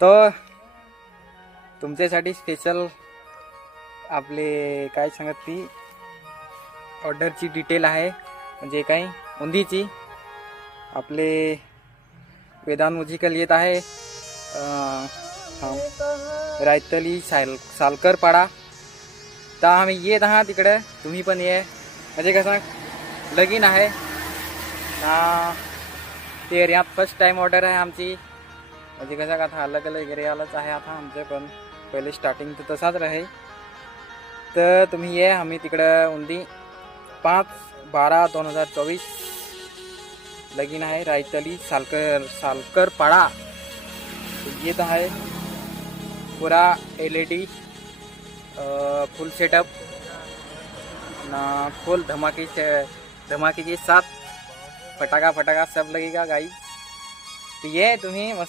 तर तुमच्यासाठी स्पेशल आपले काय सांगत ती ऑर्डरची डिटेल आहे, म्हणजे काही उंदीची आपले वेदांत म्युझिकल येत आहे रायतली सालकर पाडा. तर आम्ही येत आहात तिकडे, तुम्ही पण ये. म्हणजे कसं लगीन आहे ते एरियात फर्स्ट टाइम ऑर्डर आहे आमची. म्हणजे कसं का आता अलग अलग एरियालाच आहे आता आमचं, पण पहिले स्टार्टिंग तर तसाच राहील. तर तुम्ही ये, आम्ही तिकडं उंदी 5/12/2024 लगीन आहे रायतली सालकर पाडा. येत आहे पूरा LED फुल सेटअप ना, फुल धमाके के साथ फटाका सब लगेगा गाइस. तो ये तुम्ही